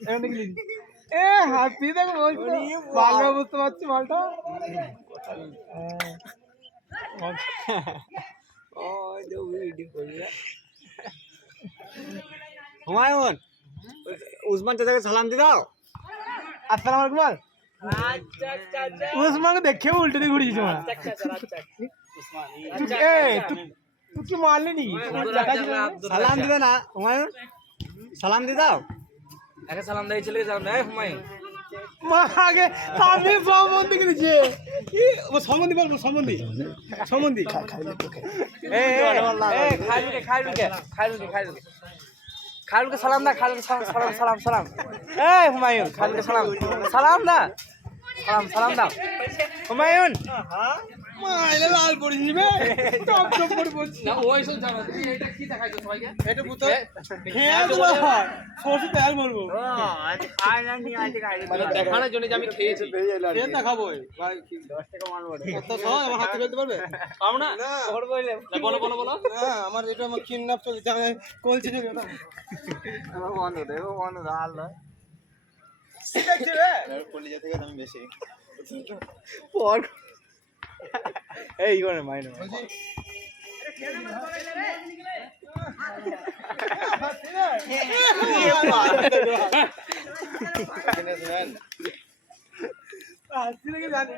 এ হাসি দেখো বলছো ভালো বুঝতে পারছি মালটা ও যে ভিডিও করবে হুমায়ুন উসমান চাচাকে সালাম দি দাও আসসালামু আলাইকুম বল উসমানকে দেখে উল্টে দিয়ে ঘুরে দিয়েছে তুই কি মারলি নি সালাম দিবে না হুমায়ুন সালাম দি দাও একে সালাম দেয় ছেলেকে সালাম দেয় হুমায়ুন মা আগে আমি সম্বন্ধী করেছে ও সম্বন্ধী বলবো সম্বন্ধী খালুকে সালাম দা খালুকে সালাম এই হুমায়ুন খালুকে সালাম দা সালাম দাও হুমায়ুন মাইলে লাল পড়ে যাবে টপ টপ করে বলছি না ওই সব জানা তুই এটা কি দেখাইছো সবাইকে এটা বুঝতে খেয়ে দেবো সরষে তেল বলবো মানে দেখানোর জন্য যে আমি খেয়েছি খেয়ে দেখাবো ভাই 10 টাকা মারবো কত সহ আমার হাতে ফেলতে পারবে পাবো না না বলো হ্যাঁ আমার এটা আমার কিডন্যাপ চলছে আমি কলছি নেবে ওটা আমার বন্ধ দেখো বন্ধ দাল ঠিক আছে রে কলিজা থেকে দাম বেশি পর এই করে মাইনে বলছি হাসি লেগে জানি